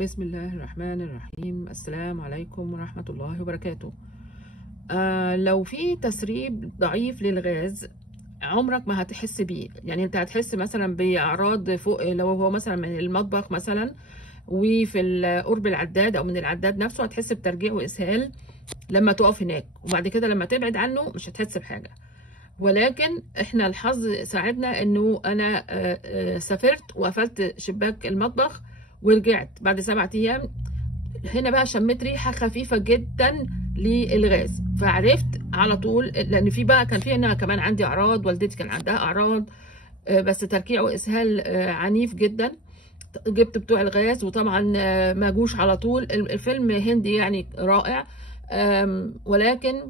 بسم الله الرحمن الرحيم. السلام عليكم ورحمة الله وبركاته. لو في تسريب ضعيف للغاز عمرك ما هتحس بيه. يعني انت هتحس مثلا بأعراض فوق لو هو مثلا من المطبخ مثلا وفي قرب العداد او من العداد نفسه هتحس بترجيع واسهال لما تقف هناك، وبعد كده لما تبعد عنه مش هتحس بحاجة. ولكن احنا الحظ ساعدنا انه انا سافرت وقفلت شباك المطبخ ورجعت بعد 7 ايام. هنا بقى شميت ريحه خفيفه جدا للغاز، فعرفت على طول لان في بقى كان في هنا كمان عندي اعراض، والدتي كان عندها اعراض بس تركيع واسهال عنيف جدا. جبت بتوع الغاز وطبعا ما جوش على طول. الفيلم هندي يعني رائع، ولكن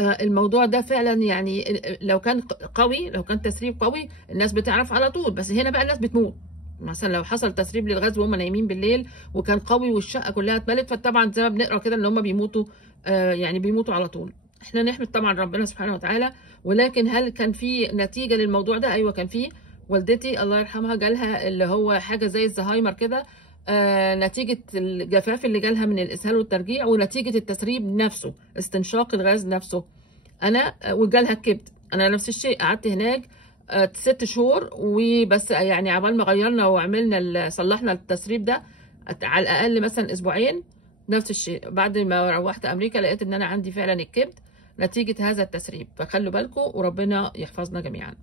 الموضوع ده فعلا يعني لو كان قوي، لو كان تسريب قوي الناس بتعرف على طول، بس هنا بقى الناس بتموت. مثلا لو حصل تسريب للغاز وهم نايمين بالليل وكان قوي والشقه كلها اتملت، فطبعا زي ما بنقرا كده ان هم بيموتوا، يعني بيموتوا على طول. احنا نحمد طبعا ربنا سبحانه وتعالى. ولكن هل كان في نتيجه للموضوع ده؟ ايوه كان في. والدتي الله يرحمها جالها اللي هو حاجه زي الزهايمر كده، نتيجة الجفاف اللي جالها من الإسهال والترجيع، ونتيجة التسريب نفسه، استنشاق الغاز نفسه. أنا وجالها الكبد، أنا نفس الشيء. قعدت هناك 6 شهور وبس، يعني عبال ما غيرنا وعملنا صلحنا التسريب ده على الأقل مثلا أسبوعين. نفس الشيء بعد ما روحت أمريكا لقيت إن أنا عندي فعلا الكبد نتيجة هذا التسريب. فخلوا بالكم وربنا يحفظنا جميعا.